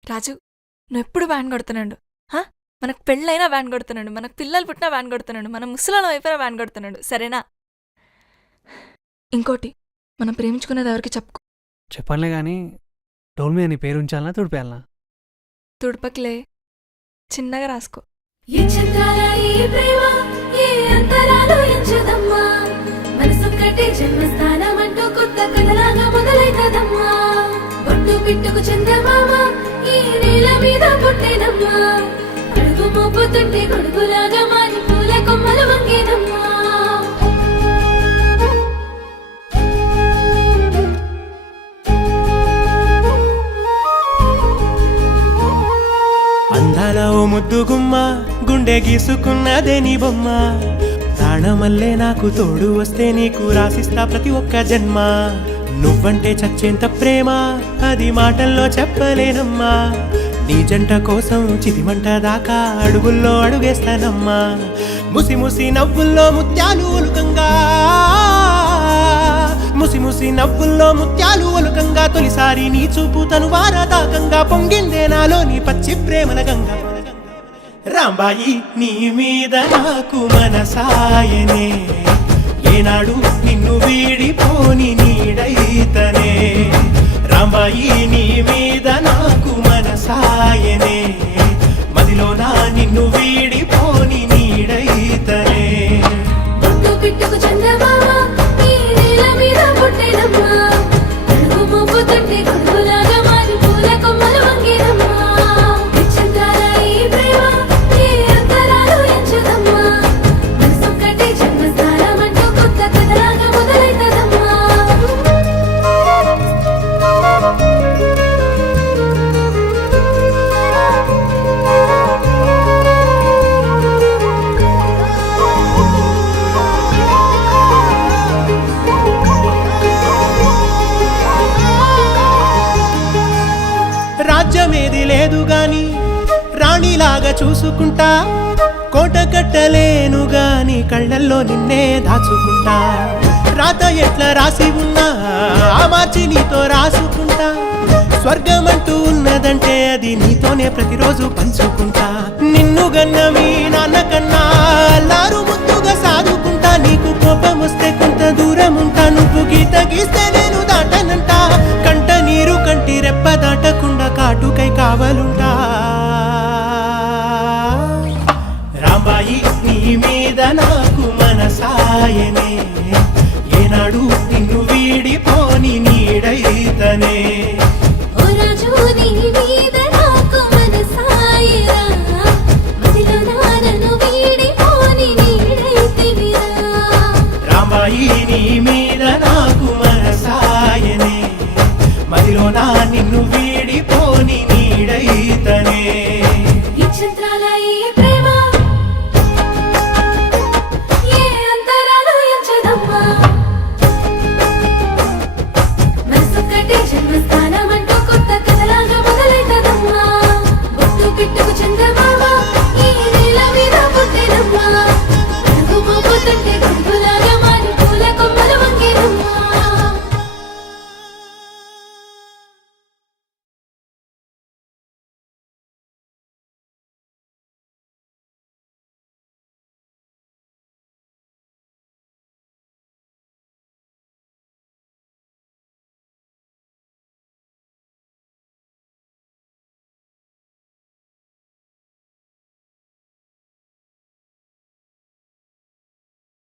రాజు, నువ్వెప్పుడు వ్యాన్ కొడుతున్నాడు. మనకు పెళ్ళైనా వ్యాన్ కొడుతున్నాడు, మనకు పిల్లలు పుట్టినా వ్యాన్ కొడుతున్నాడు, మన ముసలాల వైపున వ్యాన్ కొడుతున్నాడు. సరేనా? ఇంకోటి, మనం ప్రేమించుకునేది ఎవరికి చెప్పుకో. చెప్పనులే కానీ డోల్ మీద నీ పేరు ఉంచాలనా తుడిపేయాలనా? తుడపకిలే, చిన్నగా రాసుకో. పిట్టుకు చందమామ ఈ నేల మీద పుట్టేనమ్మా, అడుగు మోపుతుంటే గొడుగులాగా మారి పూల కొమ్మలు వంగేనమ్మా. అందాల ఓ ముద్దు గుమ్మ, గుండె గీసుకున్నదే నీ బొమ్మ. ప్రాణమల్లే నాకు తోడు వస్తే నీకు రాసిస్తా ప్రతి ఒక్క జన్మ. నువ్వంటే చచ్చేంత ప్రేమ అది మాటల్లో చెప్పలేనమ్మా. నీ జంట కోసం చితిమంట దాకా అడుగుల్లో అడుగేస్తానమ్మా. ముసి ముసి నవ్వుల్లో ముత్యాలు ఒలుకంగా, ముసి ముసి నవ్వుల్లో ముత్యాలు ఒలుకంగా, తొలిసారి నీ చూపు తను వారదాకంగా పొంగిందే నాలో నీ పచ్చి ప్రేమల గంగా. రాంబాయి నీ మీద నాకు మనసాయనే, ఏనాడు నిన్ను వీడిపోని నీడైతనే. రాంబాయి నీ మీద నాకు మనసాయనే, మదిలోనా నిన్ను వీడిపోని నీడైతనే. పిట్టుకు చందమామ ఈ నేల మీద పుట్టేనమ్మా, అడుగు మోపుతుంటే గొడుగులాగా మారి పూల కొమ్మలు వంగేనమ్మా. చందాల ఈ ప్రేమ ఏ అంతరాలు ఎంచదమ్మా, మనసొక్కటే జన్మస్థానం అంటూ కొత్త కథలాగా మొదలైతదమ్మా. రాజ్యమేది లేదు గాని రాణిలాగా చూసుకుంటా, కోట కట్టలేను గాని కళ్ళల్లో నిన్నే దాచుకుంటా. రాత ఎట్లా రాసి ఉన్నా ఆ మార్చి నీతో రాసుకుంటా. స్వర్గమంటూ ఉన్నదంటే అది నీతోనే ప్రతిరోజు పంచుకుంటా. నిన్ను గన్న మీ నాన్న కన్నా అల్లారు ముద్దుగా సాదుకుంటా. నీకు కోపం వస్తే కొంత దూరం ఉంటా, నువ్వు గీత గీస్తే నేను దాటనంటా. కంట నీరు కంటి రెప్ప దాటకుండా కాటుకై కావలుంటా. రాంబాయి నీ మీద నాకు మనసాయనే, ఏనాడు నిన్ను వీడిపోని నీడైతనే.